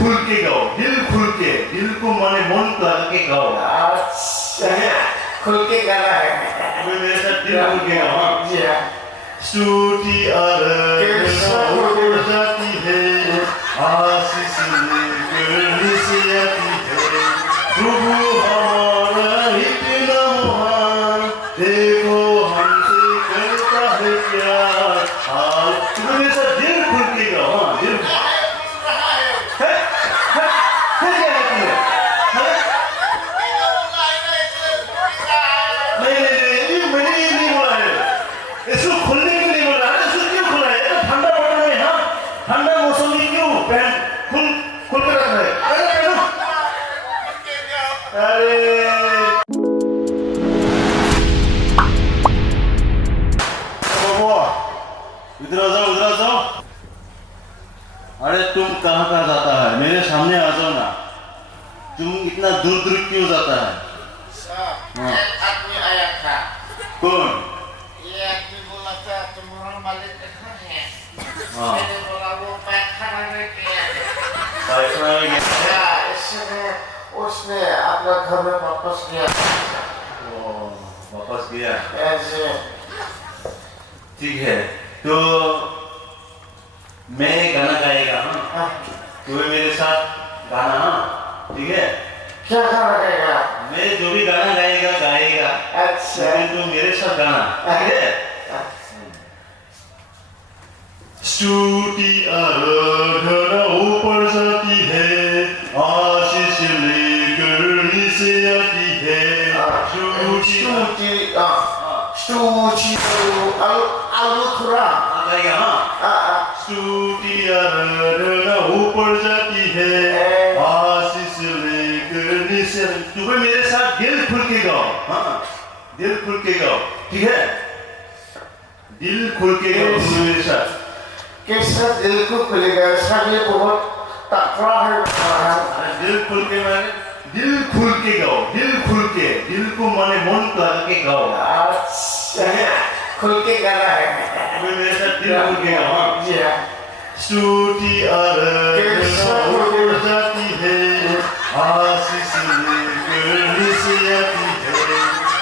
खुल के गाओ, दिल खुल के, दिल को माने मन लगा के गाओ। अच्छा, खुल के गाना है। अभी मेरे साथ दिल खुल के गाओ। हाँ जी हाँ। स्तुति आराधना ऊपर जाती है, आशीष लेकर नीचे आती है। प्रभु हमारा इतना महान, देखो हमसे करता है प्यार। हाँ, तुम्हें मेरे साथ दिल खुल के गाओ। हाँ, दिल उधर जाओ। अरे तुम कहाँ जाता है? मेरे सामने आ जाओ ना। तुम इतना दूर क्यों जाता है? हाँ। एक आदमी आया था। कौन? ये आदमी बोला था तुम्हारा मालिक कहाँ है? हाँ। मैंने बोला वो पैखाना में गया है। पैखाना में गया? इसने उसने अपना घर में वापस गया। वापस गया? ऐसे। ठीक है, तो मैं गाना गाएगा। हाँ, तुम्हें मेरे साथ गाना। हाँ, ठीक है? क्या गाना गाएगा? मैं जो भी गाना गाएगा। अच्छा। तो मेरे साथ गाना, ठीक है? स्तुति आराधना ऊपर जाती है, आशीष लेकर नीचे आती है। स्तुति अलुखुरा गाएगा। हाँ, स्तुति आराधना ऊपर जाती है, आशीष लेकर नीचे। तुम्हें मेरे साथ दिल खुल के गाओ। हाँ, दिल खुल के गाओ, ठीक है? दिल खुल के गाओ तुम्हें मेरे साथ। कैसा दिल को खुलेगा? सर ये बहुत तकड़ा है। दिल खुल के माने दिल खुल के गाओ, दिल खुल के, दिल को माने मन लगा के गाओ। अच्छा, खुल के गाना है। अभी मेरे साथ दिल खुल के गाओ। हाँ जी हाँ। स्तुति आराधना ऊपर जाती है, आशीष लेकर नीचे आती है।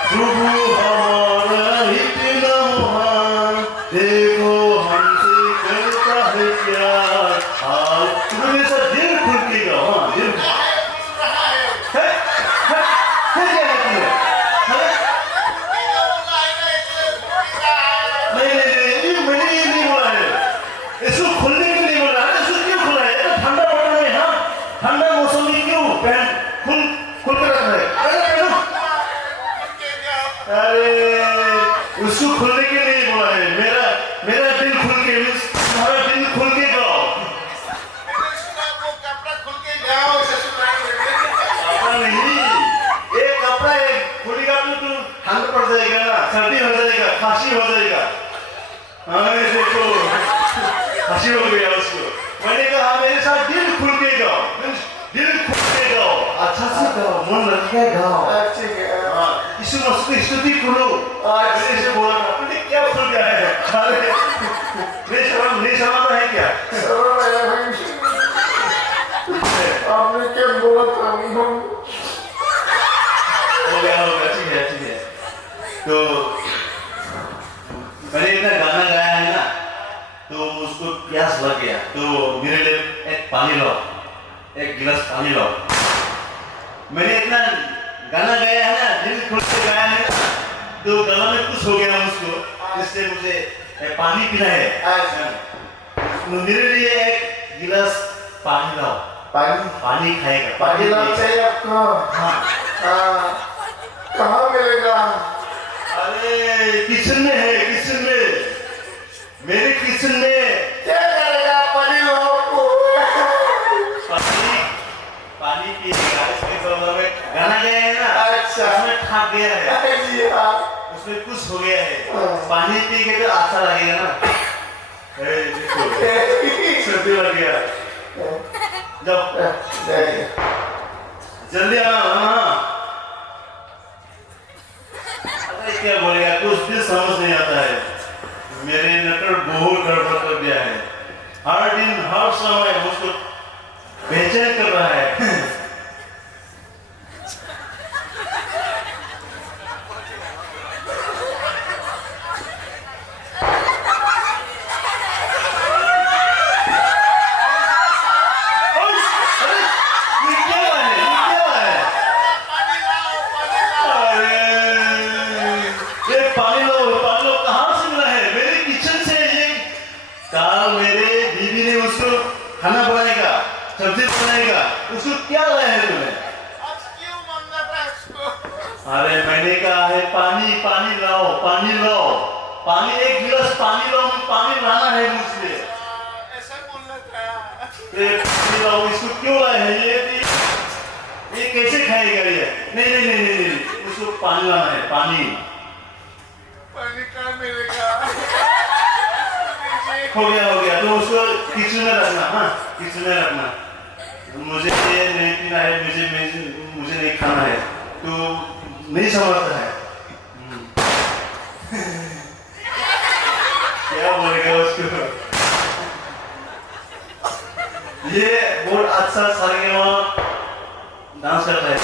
प्रभु हमारा इतना महान, देखो हमसे करता है प्यार। हाँ, तुम्हें मेरे साथ दिल खुल के गाओ। हाँ, दिल उसको खुलने के लिए बोला है। मेरा दिल खुल के, तुम्हारा दिल खुल के गाओ। वो कपड़ा खुल के गाओ। कपड़ा नहीं, एक कपड़ा खुलेगा तो ठंड पड़ जाएगा ना, सर्दी हो जाएगा, खांसी हो जाएगा। हाँ, ऐसे तो खांसी हो गया उसको। मैंने कहा मेरे साथ दिल खुल के गाओ, दिल खुल के गाओ, अच्छा से गाओ, मन लग के गाओ। स्तुति करो। ऐसे बोला था, तुमने क्या खुल गया है? अरे नहीं समझता है क्या? आपने क्या बोला था? होगा, ठीक है। तो मैंने इतना गाना गाया है ना, तो मुझको प्यास लग गया। तो मेरे लिए एक पानी लाओ, एक गिलास पानी लाओ। मैंने इतना गाना गाया है ना, दिल खुल के गाया है, तो गला में कुछ हो गया मुझको, इसलिए मुझे पानी पीना है। मेरे लिए एक गिलास पानी लाओ। पानी खाएगा? पानी लाना चाहिए आपको। हाँ। कहाँ मिलेगा? अरे किचन में है, किचन में, मेरे किचन में। क्या करेगा? पानी लाओ को। पानी पिएगा। इसके बगल में गाना गया है ना। अच्छा। उसमें ठाक गया है। जी हाँ। उसमें कुछ हो गया है। पानी पी के तो अच्छा लगेगा ना। देखो, सर्दी लग गया। जाओ, जल्दी आना। अरे क्या बोलेगा, कुछ भी समझ नहीं आता है। मेरे नेटवर्क बहुत गड़बड़ कर दिया है। हर दिन हर समय मुझको बेचैन कर रहा है। खाना बनाएगा, सब्जी बनाएगा, उसको क्या लाया है तुम्हें? आज क्यों मांगा था इसको? अरे मैंने कहा है पानी पानी लाओ, पानी लाओ, पानी एक गिलास पानी लाओ, पानी लाना है मुझसे। ऐसा बोलना था। पानी लाओ, इसको क्यों लाए हैं? ये कैसे खाएगा ये? नहीं नहीं नहीं नहीं नहीं, उसको पानी लाना है, पानी। पानी कहाँ मिलेगा? हो गया तो उसको किचन में रखना। हाँ किचन में रखना। मुझे ये नहीं पीना है, मुझे नहीं खाना है, तो नहीं समझता है। क्या बोलेगा उसको? ये बहुत अच्छा सारेगामा डांस करता है।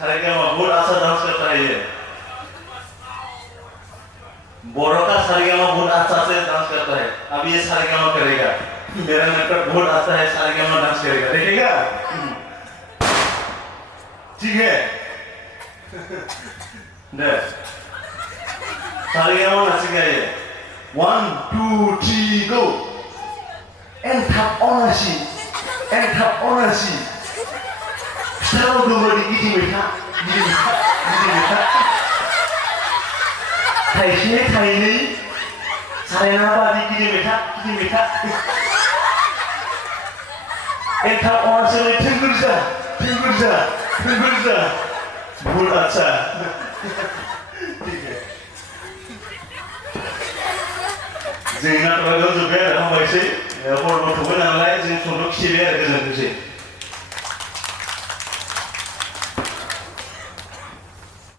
सारेगामा बहुत अच्छा डांस करता है ये। बोरो का सारेगामा बहुत अच्छा से डांस करता है। अब ये सारेगामा करेगा। मेरा नेटवर्क बहुत अच्छा है, सारेगामा डांस करेगा, देखेगा? ठीक है? देख, सारेगामा नाचेगा ये। 1 2 3 go. Entap onasi, entap onasi. Selalu dulu di mereka. Kaisnya kaini, sarena apa di mereka. Entah orang sini tenggelam, बहुत अच्छा। ठीक है। जोंना तो जो बे हम वैसे एयरपोर्ट में थोबे नालाय जों सोंदो खिबे आरो गोजोन